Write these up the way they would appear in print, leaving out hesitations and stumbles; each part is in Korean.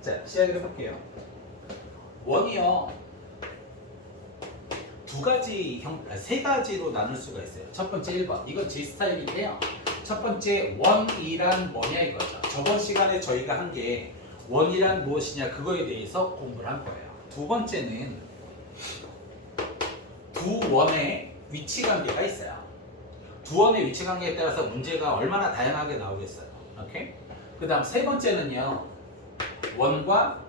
자, 시작을 해볼게요. 원이요. 세 가지로 나눌 수가 있어요. 첫 번째 1번. 이건 제 스타일인데요. 첫 번째 원이란 뭐냐 이거죠. 저번 시간에 저희가 한 게 원이란 무엇이냐 그거에 대해서 공부를 한 거예요. 두 번째는 두 원의 위치 관계가 있어요. 두 원의 위치 관계에 따라서 문제가 얼마나 다양하게 나오겠어요. 오케이? 그 다음 세 번째는요. 원과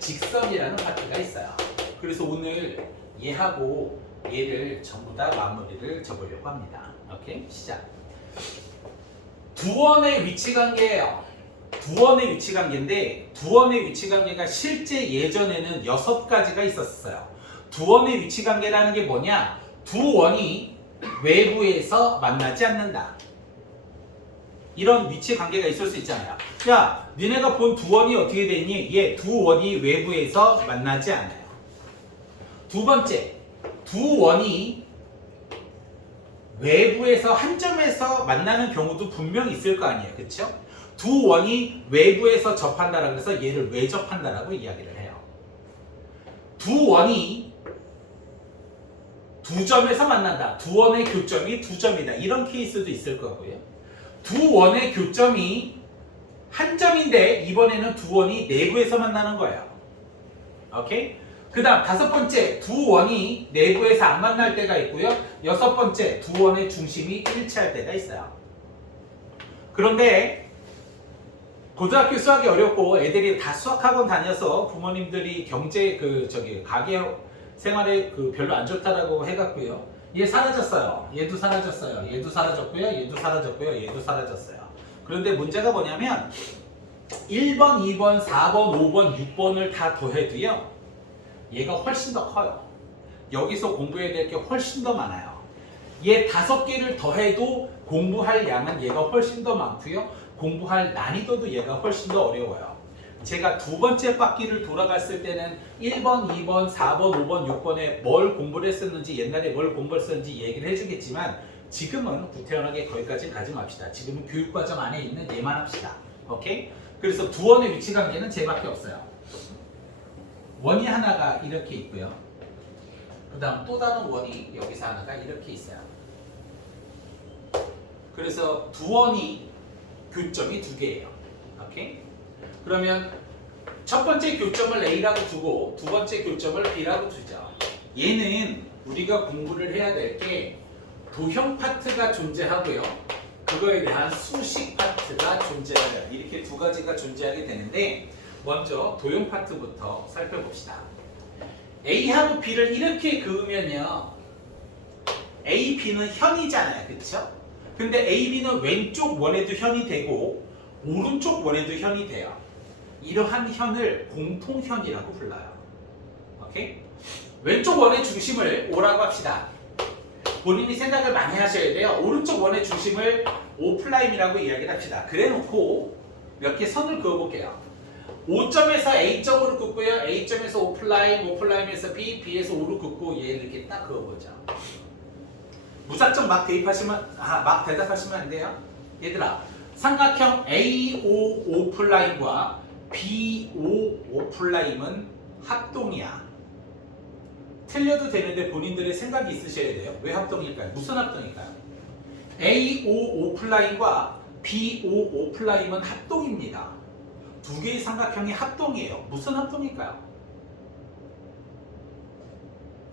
직선이라는 파트가 있어요. 그래서 오늘 얘하고 얘를 전부 다 마무리를 줘보려고 합니다. 오케이? 시작. 두 원의 위치 관계예요. 두 원의 위치 관계인데 두 원의 위치 관계가 실제 예전에는 6가지가 있었어요. 두 원의 위치 관계라는 게 뭐냐? 두 원이 외부에서 만나지 않는다. 이런 위치 관계가 있을 수 있잖아요. 야, 니네가 본 두 원이 어떻게 돼 있니? 얘 두 원이 외부에서 만나지 않아요. 두 번째, 두 원이 외부에서 한 점에서 만나는 경우도 분명히 있을 거 아니에요. 그쵸? 두 원이 외부에서 접한다라고 해서 얘를 외접한다라고 이야기를 해요. 두 원이 두 점에서 만난다. 두 원의 교점이 두 점이다. 이런 케이스도 있을 거고요. 두 원의 교점이 한 점인데 이번에는 두 원이 내부에서 만나는 거예요. 오케이? 그 다음 다섯 번째, 두 원이 내부에서 안 만날 때가 있고요. 여섯 번째, 두 원의 중심이 일치할 때가 있어요. 그런데 고등학교 수학이 어렵고 애들이 다 수학학원 다녀서 부모님들이 경제 가계 생활에 별로 안 좋다라고 해갖고요. 얘 사라졌어요. 얘도 사라졌어요. 얘도 사라졌고요. 얘도 사라졌고요. 얘도 사라졌어요. 그런데 문제가 뭐냐면 1번, 2번, 4번, 5번, 6번을 다 더해도요. 얘가 훨씬 더 커요. 여기서 공부해야 될 게 훨씬 더 많아요. 얘 5개를 더해도 공부할 양은 얘가 훨씬 더 많고요. 공부할 난이도도 얘가 훨씬 더 어려워요. 제가 두 번째 바퀴를 돌아갔을 때는 1번, 2번, 4번, 5번, 6번에 뭘 공부를 했었는지 옛날에 뭘 공부했었는지 얘기를 해주겠지만 지금은 구태연하게 거기까지 가지 맙시다. 지금은 교육과정 안에 있는 얘만 합시다. 오케이? 그래서 두 원의 위치 관계는 쟤밖에 없어요. 원이 하나가 이렇게 있고요. 그 다음 또 다른 원이 여기서 하나가 이렇게 있어요. 그래서 두 원이 교점이 두 개예요. 오케이? 그러면 첫 번째 교점을 A라고 두고 두 번째 교점을 B라고 두죠. 얘는 우리가 공부를 해야 될 게 도형 파트가 존재하고요. 그거에 대한 수식 파트가 존재해요. 이렇게 두 가지가 존재하게 되는데 먼저 도형 파트부터 살펴봅시다. A하고 B를 이렇게 그으면요. A, B는 현이잖아요. 그쵸? 근데 A, B는 왼쪽 원에도 현이 되고 오른쪽 원에도 현이 돼요. 이러한 현을 공통현이라고 불러요. 오케이? 왼쪽 원의 중심을 O라고 합시다. 본인이 생각을 많이 하셔야 돼요. 오른쪽 원의 중심을 O'이라고 이야기를 합시다. 그래 놓고 몇 개 선을 그어볼게요. O점에서 A점으로 긋고요. A점에서 O', O'에서 B, B에서 O로 긋고 얘를 이렇게 딱 그어보죠. 무작정 막 막 대답하시면 안 돼요. 얘들아, 삼각형 AO'과 BO'은 합동이야. 틀려도 되는데 본인들의 생각이 있으셔야 돼요. 왜 합동일까요? 무슨 합동일까요? AO'과 BO'은 합동입니다. 두 개의 삼각형이 합동이에요. 무슨 합동일까요?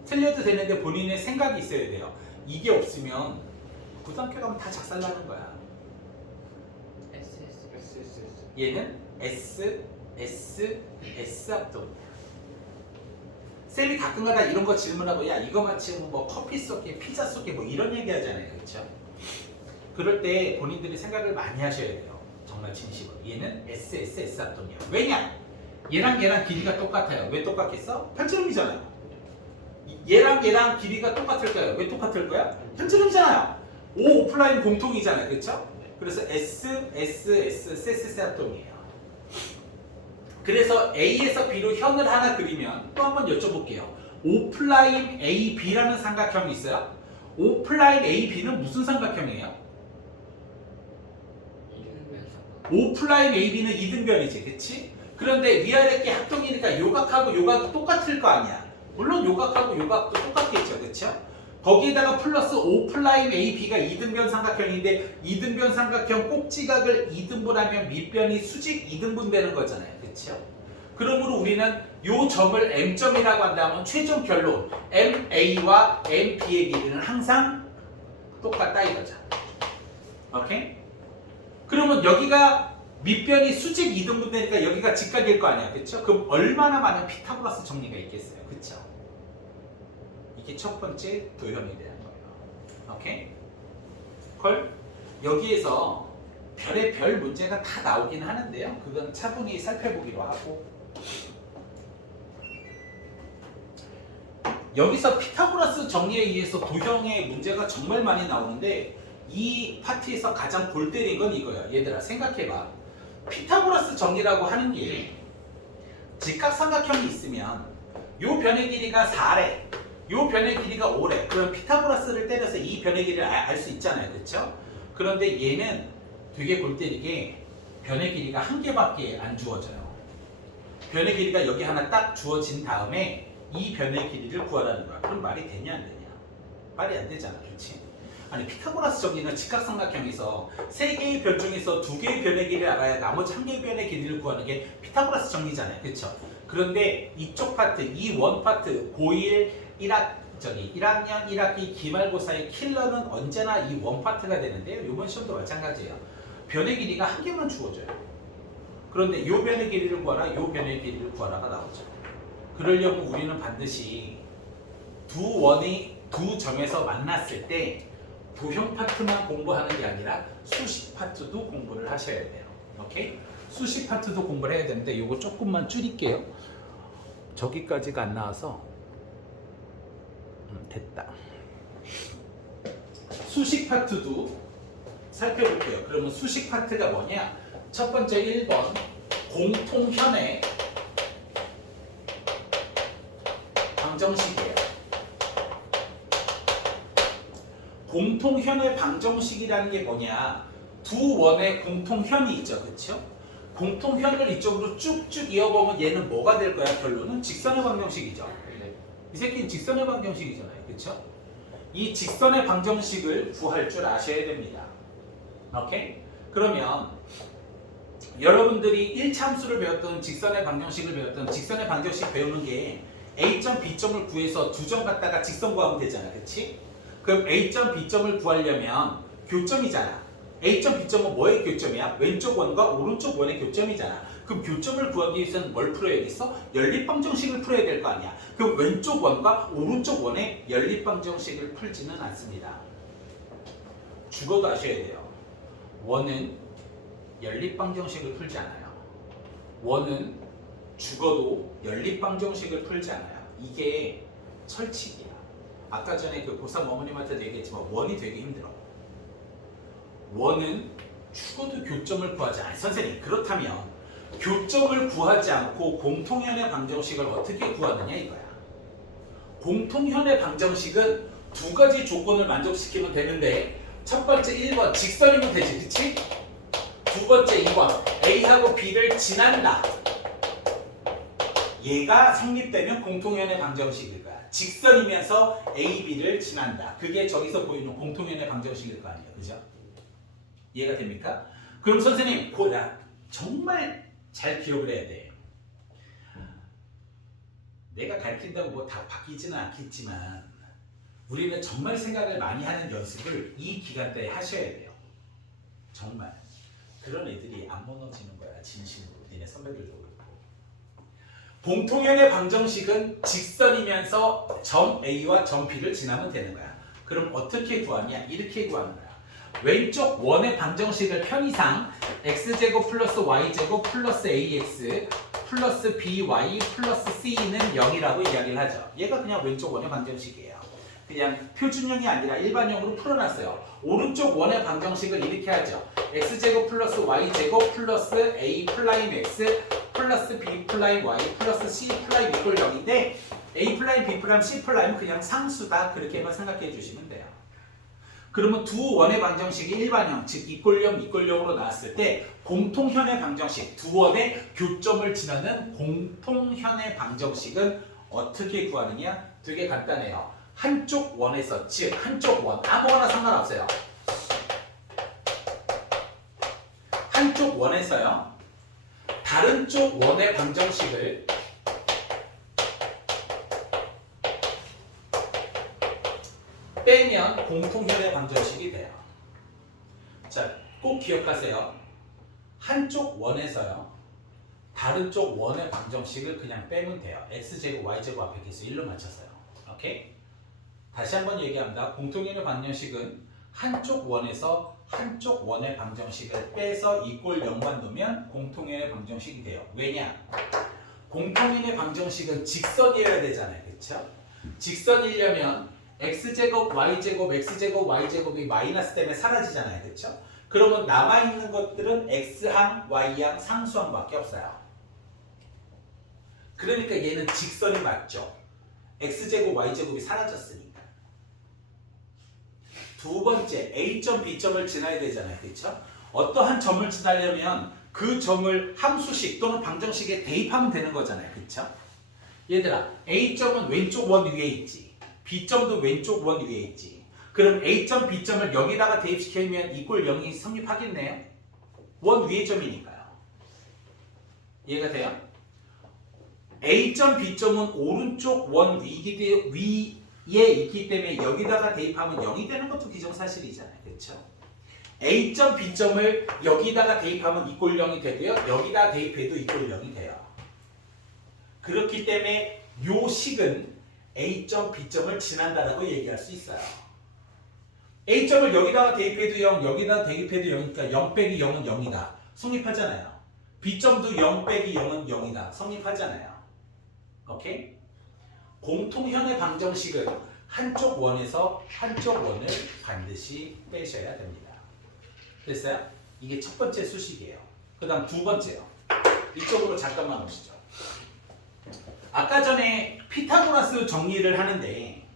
틀려도 되는데 본인의 생각이 있어야 돼요. 이게 없으면 고등학교 가면 다 작살나는 거야. 얘는 S 합동이야. 쌤이 가끔가다 이런 거 질문하고 야 이거 맞히면 뭐 커피 쏠게 피자 쏠게 뭐 이런 얘기 하잖아요. 그렇죠? 그럴 때 본인들이 생각을 많이 하셔야 돼요. 정말 진심으로. 얘는 S 합동이야. 왜냐? 얘랑 길이가 똑같아요. 왜 똑같겠어? 편지름이잖아요. 얘랑 길이가 똑같을 거예요. 왜 똑같을 거야? 편지름이잖아요. O 공통이잖아요. 그렇죠? 그래서 S 합동이에요. 그래서 A에서 B로 현을 하나 그리면 또 한번 여쭤볼게요. O'Ab라는 삼각형이 있어요. O'AB는 무슨 삼각형이에요? O'AB는 이등변이지, 그치? 그런데 위아래 게 합동이니까 요각하고 요각도 똑같을 거 아니야. 물론 요각하고 요각도 똑같겠죠, 그쵸? 거기에다가 플러스 O'AB가 이등변 삼각형인데 이등변 삼각형 꼭지각을 이등분하면 밑변이 수직 이등분 되는 거잖아요, 그쵸? 그러므로 우리는 요 점을 M점이라고 한다면 최종 결론 MA와 MB의 길이는 항상 똑같다 이거죠. 오케이? 그러면 여기가 밑변이 수직 이등분 되니까 여기가 직각일 거 아니야, 그렇죠? 그럼 얼마나 많은 피타고라스 정리가 있겠어요, 그렇죠? 이게 첫 번째 도형이 되는 거예요. 오케이? 콜? 여기에서 별의 별 문제가 다 나오긴 하는데요. 그건 차분히 살펴보기로 하고. 여기서 피타고라스 정리에 의해서 도형의 문제가 정말 많이 나오는데 이 파트에서 가장 골 때린 건 이거야. 얘들아 생각해봐. 피타고라스 정리라고 하는 게 직각삼각형이 있으면 요 변의 길이가 4래, 요 변의 길이가 5래. 그럼 피타고라스를 때려서 이 변의 길이를 알 수 있잖아요, 그렇죠? 그런데 얘는 되게 골 때리게 변의 길이가 한 개밖에 안 주어져요. 변의 길이가 여기 하나 딱 주어진 다음에 이 변의 길이를 구하라는 거야. 그럼 말이 되냐 안 되냐? 말이 안 되잖아, 그렇지? 아니 피타고라스 정리는 직각삼각형에서 3개의 변 중에서 2개의 변의 길이를 알아야 나머지 1개의 변의 길이를 구하는 게 피타고라스 정리잖아요, 그렇죠? 그런데 이쪽 파트, 이 원 파트, 고1 1학년 1학기 기말고사의 킬러는 언제나 이 원 파트가 되는데요. 이번 시험도 마찬가지예요. 변의 길이가 한 개만 주어져요. 그런데 요 변의 길이를 구하라, 요 변의 길이를 구하라가 나오죠. 그러려면 우리는 반드시 두 점에서 만났을 때 도형 파트만 공부하는 게 아니라 수식 파트도 공부를 하셔야 돼요. 오케이? 수식 파트도 공부를 해야 되는데 이거 조금만 줄일게요. 저기까지가 안 나와서 됐다. 수식 파트도 살펴볼게요. 그러면 수식 파트가 뭐냐? 첫 번째 1번 공통현의 방정식이에요. 공통현의 방정식이라는 게 뭐냐? 두 원의 공통현이 있죠, 그렇죠? 공통현을 이쪽으로 쭉쭉 이어보면 얘는 뭐가 될 거야? 결론은 직선의 방정식이죠. 이 새끼는 직선의 방정식이잖아요, 그렇죠? 이 직선의 방정식을 구할 줄 아셔야 됩니다. 오케이? 그러면 여러분들이 1참수를 배웠던 직선의 방정식을 배웠던 직선의 방정식 배우는 게 A점, B점을 구해서 두 점 갖다가 직선 구하면 되잖아, 그렇지? 그럼 A점, B점을 구하려면 교점이잖아. A점, B점은 뭐의 교점이야? 왼쪽 원과 오른쪽 원의 교점이잖아. 그럼 교점을 구하기 위해서는 뭘 풀어야겠어? 연립방정식을 풀어야 될 거 아니야. 그럼 왼쪽 원과 오른쪽 원의 연립방정식을 풀지는 않습니다. 죽어도 아셔야 돼요. 원은 연립방정식을 풀지 않아요. 원은 죽어도 연립방정식을 풀지 않아요. 이게 철칙이야. 아까 전에 그 고3 어머님한테도 얘기했지만 원이 되게 힘들어. 원은 죽어도 교점을 구하지 않아요. 선생님, 그렇다면 교점을 구하지 않고 공통현의 방정식을 어떻게 구하느냐 이거야. 공통현의 방정식은 두 가지 조건을 만족시키면 되는데 첫 번째 1번 직선이면 되지, 그치? 두 번째 2번 A하고 B를 지난다. 얘가 성립되면 공통현의 방정식일 거야. 직선이면서 A, B를 지난다. 그게 저기서 보이는 공통현의 방정식일 거 아니에요, 그죠? 이해가 됩니까? 그럼 선생님, 정말 잘 기억을 해야 돼. 내가 가르친다고 뭐 다 바뀌지는 않겠지만 우리는 정말 생각을 많이 하는 연습을 이 기간대에 하셔야 돼요. 정말. 그런 애들이 안 무너지는 거야, 진심으로. 니네 선배들도 그렇고. 공통현의 방정식은 직선이면서 점 A와 점 B를 지나면 되는 거야. 그럼 어떻게 구하냐? 이렇게 구하는 거야. 왼쪽 원의 방정식을 편의상 x제곱 플러스 y제곱 플러스 ax 플러스 by 플러스 c는 0이라고 이야기를 하죠. 얘가 그냥 왼쪽 원의 방정식이에요. 그냥 표준형이 아니라 일반형으로 풀어놨어요. 오른쪽 원의 방정식을 이렇게 하죠. x제곱 플러스 y제곱 플러스 a 플라임 x 플러스 b 플라임 y 플러스 c 플라임 이퀄 0인데 a 플라임 b 플라임 c 플라임은 그냥 상수다. 그렇게만 생각해 주시면 돼요. 그러면 두 원의 방정식이 일반형, 즉 이꼴형, 이꼴형으로 나왔을 때 공통현의 방정식, 두 원의 교점을 지나는 공통현의 방정식은 어떻게 구하느냐? 되게 간단해요. 한쪽 원에서, 즉 한쪽 원, 아무거나 상관없어요. 한쪽 원에서요. 다른 쪽 원의 방정식을 빼면 공통현의 방정식이 돼요. 자, 꼭 기억하세요. 한쪽 원에서요. 다른 쪽 원의 방정식을 그냥 빼면 돼요. x제곱, y제곱 앞에 계수 1로 맞춰서요. 오케이? 다시 한번 얘기합니다. 공통현의 방정식은 한쪽 원에서 한쪽 원의 방정식을 빼서 이꼴 0만 놓으면 공통현의 방정식이 돼요. 왜냐? 공통현의 방정식은 직선이어야 되잖아요. 그렇죠? 직선이려면 x제곱, y제곱, x제곱, y제곱이 마이너스 때문에 사라지잖아요. 그렇죠? 그러면 남아있는 것들은 x항, y항, 상수항밖에 없어요. 그러니까 얘는 직선이 맞죠. x제곱, y제곱이 사라졌으니까. 두 번째, a점, b점을 지나야 되잖아요. 그렇죠? 어떠한 점을 지나려면 그 점을 함수식 또는 방정식에 대입하면 되는 거잖아요. 그렇죠? 얘들아, a점은 왼쪽 원 위에 있지. b점도 왼쪽 원 위에 있지. 그럼 a점, b점을 여기다가 대입시키면 이꼴 0이 성립하겠네요. 원 위의 점이니까요. 이해가 돼요? a점, b점은 오른쪽 원 위에 있기 때문에 여기다가 대입하면 0이 되는 것도 기정사실이잖아요. 그렇죠? a점, b점을 여기다가 대입하면 이꼴 0이 되고요. 여기다 대입해도 이꼴 0이 돼요. 그렇기 때문에 요 식은 a점, b점을 지난다라고 얘기할 수 있어요. a점을 여기다가 대입해도 0, 여기다 대입해도 0이니까 0 빼기 0은 0이다. 성립하잖아요. b점도 0 빼기 0은 0이다. 성립하잖아요. 오케이? 공통현의 방정식은 한쪽 원에서 한쪽 원을 반드시 빼셔야 됩니다. 됐어요? 이게 첫 번째 수식이에요. 그 다음 두 번째요. 이쪽으로 잠깐만 오시죠. 아까 전에 피타고라스 정리를 하는데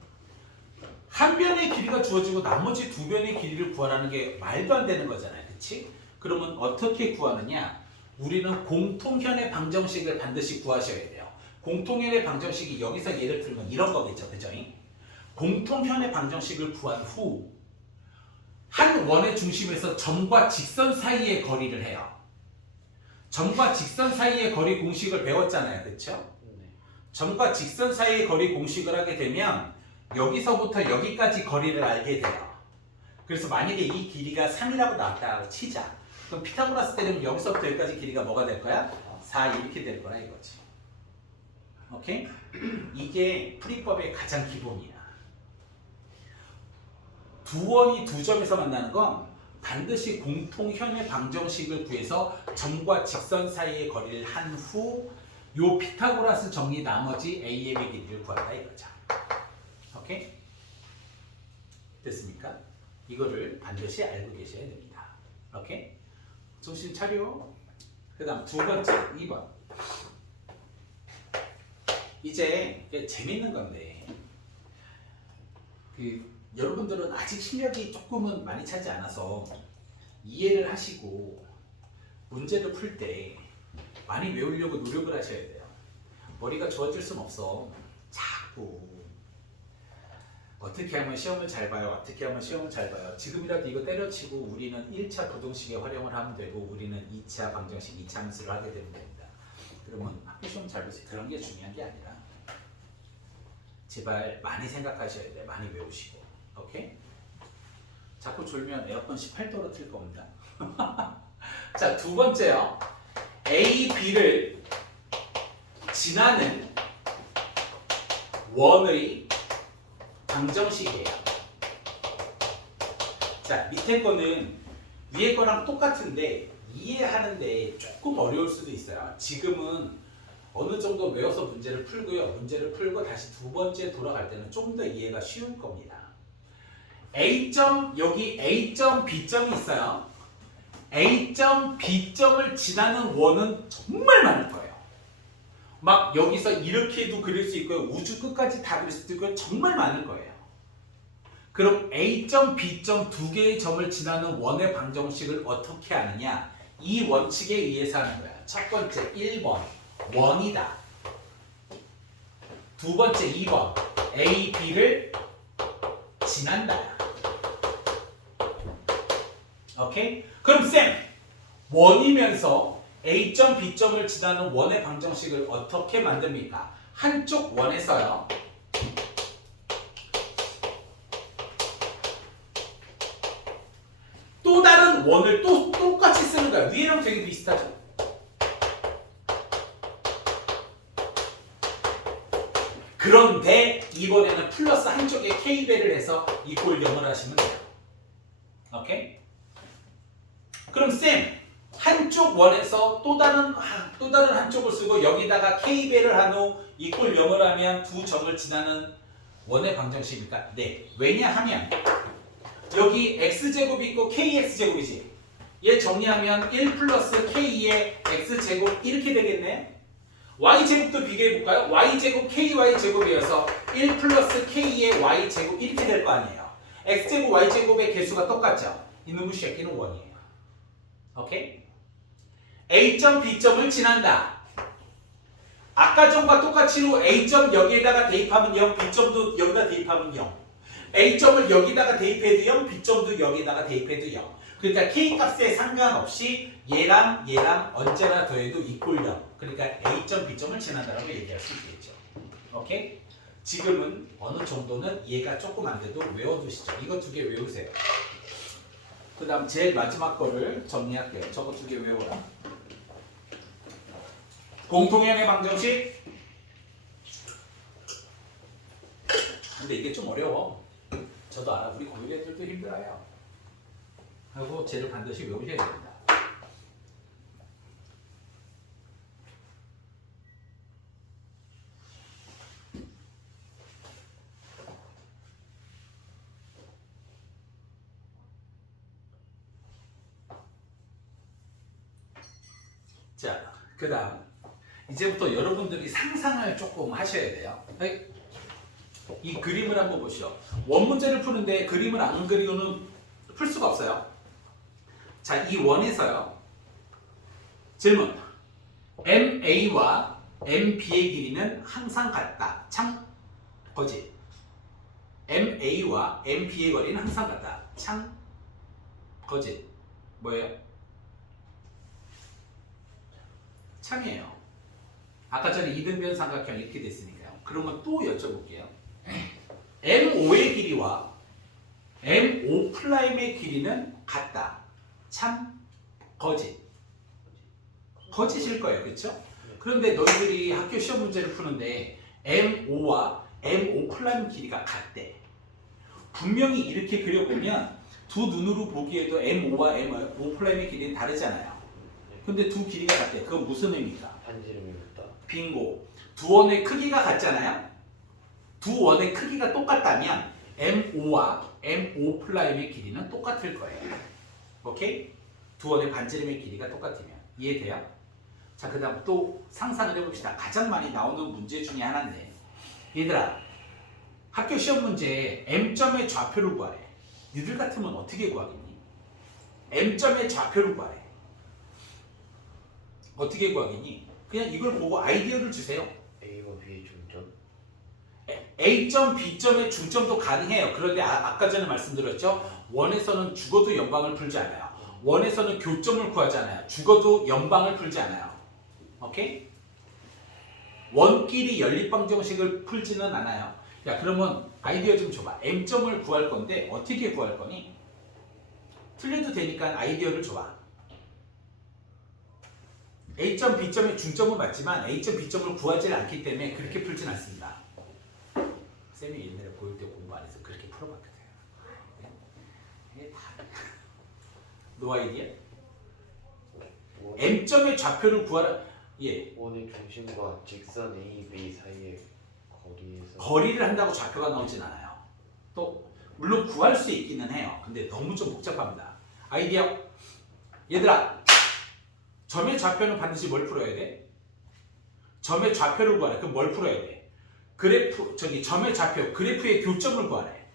한 변의 길이가 주어지고 나머지 두 변의 길이를 구하라는 게 말도 안 되는 거잖아요. 그치? 그러면 어떻게 구하느냐? 우리는 공통현의 방정식을 반드시 구하셔야 돼요. 공통현의 방정식이 여기서 예를 들면 이런 거겠죠. 그죠? 공통현의 방정식을 구한 후 한 원의 중심에서 점과 직선 사이의 거리를 해요. 점과 직선 사이의 거리 공식을 배웠잖아요. 그렇죠? 점과 직선 사이의 거리 공식을 하게 되면 여기서부터 여기까지 거리를 알게 돼요. 그래서 만약에 이 길이가 3이라고 나왔다고 치자. 그럼 피타고라스 때리면 여기서부터 여기까지 길이가 뭐가 될 거야? 4 이렇게 될 거라 이거지. 오케이? 이게 풀이법의 가장 기본이야. 두 원이 두 점에서 만나는 건 반드시 공통현의 방정식을 구해서 점과 직선 사이의 거리를 한 후 요 피타고라스 정리 나머지 AM의 길이를 구한다 이거죠. 오케이? 됐습니까? 이거를 반드시 알고 계셔야 됩니다. 오케이? 정신 차려. 그 다음 두 번째 2번. 이제 재밌는 건데 여러분들은 아직 실력이 조금은 많이 차지 않아서 이해를 하시고 문제를 풀 때 많이 외우려고 노력을 하셔야 돼요. 머리가 좋아질 순 없어. 자꾸 어떻게 하면 시험을 잘 봐요. 어떻게 하면 시험을 잘 봐요. 지금이라도 이거 때려치고 우리는 1차 부동식에 활용을 하면 되고 우리는 2차 방정식, 2차 함수를 하게 되면 됩니다. 그러면 학교 시험 잘 보세요. 그런 게 중요한 게 아니라 제발 많이 생각하셔야 돼. 많이 외우시고. 오케이? 자꾸 졸면 에어컨 18도로 틀 겁니다. 자, 두 번째요. A, B를 지나는 원의 방정식이에요. 자, 밑에 거는 위에 거랑 똑같은데 이해하는데 조금 어려울 수도 있어요. 지금은 어느 정도 외워서 문제를 풀고요. 문제를 풀고 다시 두 번째 돌아갈 때는 좀 더 이해가 쉬울 겁니다. A점, 여기 A점, B점이 있어요. A점, B점을 지나는 원은 정말 많을 거예요. 막 여기서 이렇게도 그릴 수 있고요. 우주 끝까지 다 그릴 수도 있고요. 정말 많을 거예요. 그럼 A점, B점 두 개의 점을 지나는 원의 방정식을 어떻게 하느냐? 이 원칙에 의해서 하는 거야. 첫 번째 1번 원이다. 두 번째 2번 A, B를 지난다. 오케이? 그럼 쌤 원이면서 A점, B점을 지나는 원의 방정식을 어떻게 만듭니까? 한쪽 원에서요. 또 다른 원을 또 똑같이 쓰는 거야. 위에랑 되게 비슷하죠. 그런데 이번에는 플러스 한쪽에 K배를 해서 이꼴 0을 하시면 돼요. 오케이? 그럼 쌤 한쪽 원에서 또 다른 한쪽을 쓰고 여기다가 K배를 한 후 이꼴 0을 하면 두 점을 지나는 원의 방정식입니까? 네. 왜냐하면 여기 x제곱이 있고 kx제곱이지. 얘 정리하면 1 플러스 k의 x제곱 이렇게 되겠네. y제곱도 비교해볼까요? y제곱 ky제곱이어서 1 플러스 k의 y제곱 이렇게 될 거 아니에요. x제곱 y제곱의 개수가 똑같죠. 이놈의 새끼는 원이에요. 오케이? a점 b점을 지난다. 아까 점과 똑같이로 a점 여기에다가 대입하면 0, b점도 여기다 대입하면 0. A점을 여기다가 대입해도 0, B점도 여기다가 대입해도 0. 그러니까 K값에 상관없이 얘랑 언제나 더해도 이꼴 0. 그러니까 A점, B점을 지난다라고 얘기할 수 있겠죠. 오케이? 지금은 어느 정도는 얘가 조금 안 돼도 외워두시죠. 이거 두 개 외우세요. 그 다음 제일 마지막 거를 정리할게요. 저거 두 개 외워라. 공통연의 방정식. 근데 이게 좀 어려워. 저도 알아. 우리 고일 애들도 힘들어요. 하고 쟤를 반드시 외우셔야 됩니다. 자, 그 다음 이제부터 여러분들이 상상을 조금 하셔야 돼요. 이 그림을 한번 보시죠. 원문제를 푸는데 그림을 안 그리고는 풀 수가 없어요. 자, 이 원에서요. 질문. MA와 MB의 길이는 항상 같다. 참 거짓. MA와 MB의 거리는 항상 같다. 참 거짓. 뭐예요? 참이에요. 아까 전에 이등변 삼각형 이렇게 됐으니까요. 그러면 또 여쭤볼게요. MO의 길이와 MO'의 길이는 같다. 참 거짓. 거짓일 거예요. 그렇죠? 그런데 너희들이 학교 시험 문제를 푸는데 MO와 MO' 길이가 같대. 분명히 이렇게 그려보면 두 눈으로 보기에도 MO와 MO'의 길이는 다르잖아요. 근데 두 길이가 같대. 그건 무슨 의미입니까? 반지름이 같다. 빙고. 두 원의 크기가 같잖아요. 두 원의 크기가 똑같다면 MO와 MO'의 길이는 똑같을 거예요. 오케이? 두 원의 반지름의 길이가 똑같으면. 이해돼요? 자, 그 다음 또 상상을 해봅시다. 가장 많이 나오는 문제 중에 하나인데, 얘들아, 학교 시험 문제에 M점의 좌표를 구하래. 니들 같으면 어떻게 구하겠니? M점의 좌표를 구하래. 어떻게 구하겠니? 그냥 이걸 보고 아이디어를 주세요. A와 B의 중점. A점, B점의 중점도 가능해요. 그런데 아까 전에 말씀드렸죠? 원에서는 죽어도 연방을 풀지 않아요. 원에서는 교점을 구하잖아요. 죽어도 연방을 풀지 않아요. 오케이? 원끼리 연립방정식을 풀지는 않아요. 야, 그러면 아이디어 좀 줘봐. M점을 구할 건데 어떻게 구할 거니? 틀려도 되니까 아이디어를 줘봐. A점, B점의 중점은 맞지만 A점, B점을 구하지 않기 때문에 그렇게 풀진 않습니다. 쌤이 옛날에 보일 때 공부 안 해서 그렇게 풀어봤거든. 이게 다 노 아이디어? M점의 좌표를 구하라. 예. 원의 중심과 직선 A, B 사이의 거리에서 거리를 한다고 좌표가 나오진 않아요. 또 물론 구할 수 있기는 해요. 근데 너무 좀 복잡합니다. 아이디어. 얘들아, 점의 좌표는 반드시 뭘 풀어야 돼? 점의 좌표를 구하래. 그럼 뭘 풀어야 돼? 그래프, 점의 좌표, 그래프의 교점을 구하래.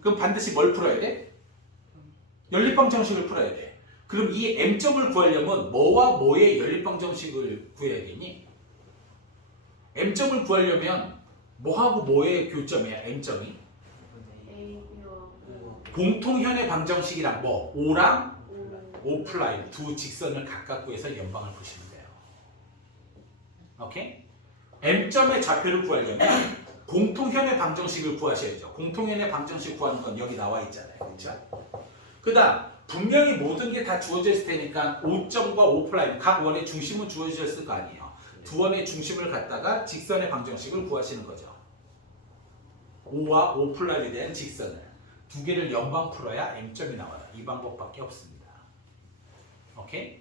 그럼 반드시 뭘 풀어야 돼? 연립방정식을 풀어야 돼. 그럼 이 m점을 구하려면 뭐와 뭐의 연립방정식을 구해야겠니? m점을 구하려면 뭐하고 뭐의 교점이야? m점이 공통현의 방정식이랑 뭐? 5랑 5 플라임 두 직선을 각각 구해서 연방을 보시면 돼요. 오케이? m점의 좌표를 구하려면 공통현의 방정식을 구하셔야죠. 공통현의 방정식 구하는 건 여기 나와 있잖아요. 그렇죠? 그 다음 분명히 모든 게 다 주어져 있을 테니까 5점과 5 플라임 각 원의 중심은 주어졌을 거 아니에요. 두 원의 중심을 갖다가 직선의 방정식을 구하시는 거죠. 5와 5 플라임에 대한 직선을 두 개를 연방 풀어야 m점이 나와요. 이 방법밖에 없습니다. 오케이?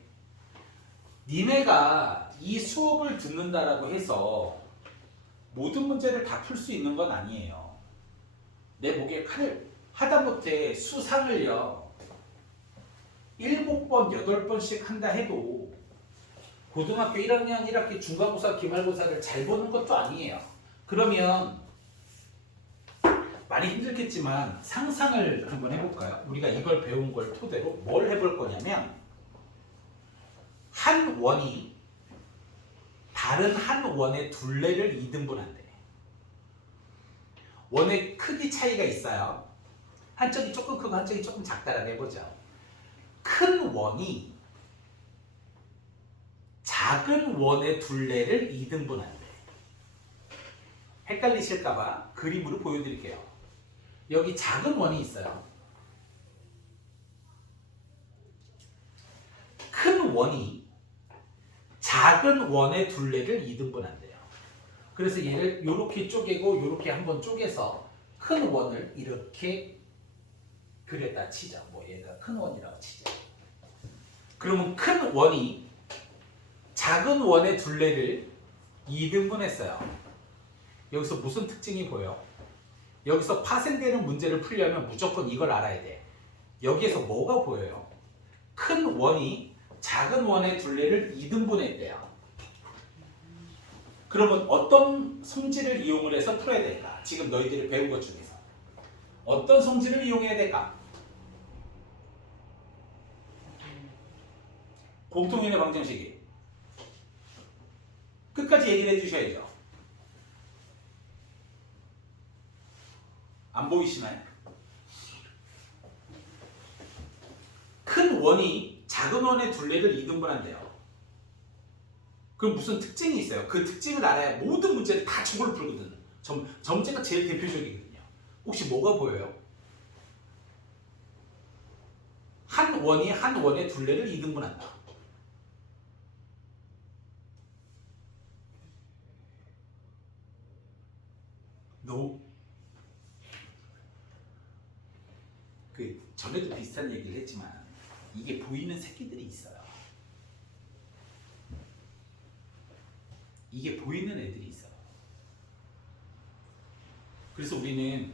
니네가 이 수업을 듣는다라고 해서 모든 문제를 다 풀 수 있는 건 아니에요. 내 목에 칼을 하다못해 수상을요 7번, 8번씩 한다 해도 고등학교 1학년 1학기 중간고사, 기말고사를 잘 보는 것도 아니에요. 그러면 많이 힘들겠지만 상상을 한번 해볼까요? 우리가 이걸 배운 걸 토대로 뭘 해볼 거냐면 한 원이 다른 한 원의 둘레를 2등분한대. 원의 크기 차이가 있어요. 한쪽이 조금 크고 한쪽이 조금 작다라고 해보죠. 큰 원이 작은 원의 둘레를 2등분한대. 헷갈리실까봐 그림으로 보여드릴게요. 여기 작은 원이 있어요. 큰 원이 작은 원의 둘레를 2등분한대요. 그래서 얘를 이렇게 쪼개고 이렇게 한번 쪼개서 큰 원을 이렇게 그렸다 치자. 뭐 얘가 큰 원이라고 치자. 그러면 큰 원이 작은 원의 둘레를 2등분했어요. 여기서 무슨 특징이 보여? 여기서 파생되는 문제를 풀려면 무조건 이걸 알아야 돼. 여기에서 뭐가 보여요? 큰 원이 작은 원의 둘레를 2등분했대요. 그러면 어떤 성질을 이용을 해서 풀어야 될까? 지금 너희들이 배운 것 중에서 어떤 성질을 이용해야 될까? 공통연의 방정식이 끝까지 얘기를 해주셔야죠. 안 보이시나요? 큰 원이 작은 원의 둘레를 2등분한대요. 그럼 무슨 특징이 있어요? 그 특징을 알아야 모든 문제를 다 저걸로 풀거든. 점제가 제일 대표적이거든요. 혹시 뭐가 보여요? 한 원이 한 원의 둘레를 2등분한다. 그 전에도 비슷한 얘기를 했지만 이게 보이는 새끼들이 있어요. 이게 보이는 애들이 있어요. 그래서 우리는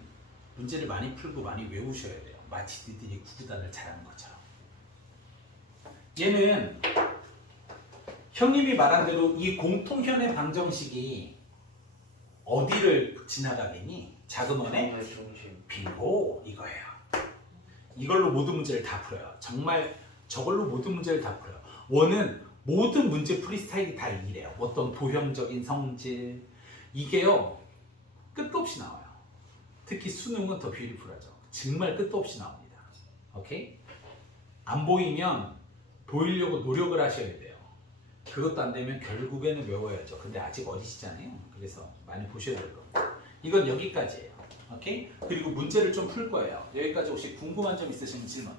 문제를 많이 풀고 많이 외우셔야 돼요. 마치 니들이 구구단을 잘하는 것처럼. 얘는 형님이 말한 대로 이 공통현의 방정식이 어디를 지나가겠니? 작은 원의 중심. 빙고 이거예요. 이걸로 모든 문제를 다 풀어요. 정말 저걸로 모든 문제를 다 풀어요. 원은 모든 문제 풀이 스타일이 다 이래요. 어떤 도형적인 성질 이게요 끝도 없이 나와요. 특히 수능은 더 뷰티풀하죠. 정말 끝도 없이 나옵니다. 오케이? 안 보이면 보이려고 노력을 하셔야 돼요. 그것도 안 되면 결국에는 외워야죠. 근데 아직 어리시잖아요. 그래서 많이 보셔야 될 겁니다. 이건 여기까지예요. 오케이? 그리고 문제를 좀 풀 거예요. 여기까지 혹시 궁금한 점 있으시면 질문.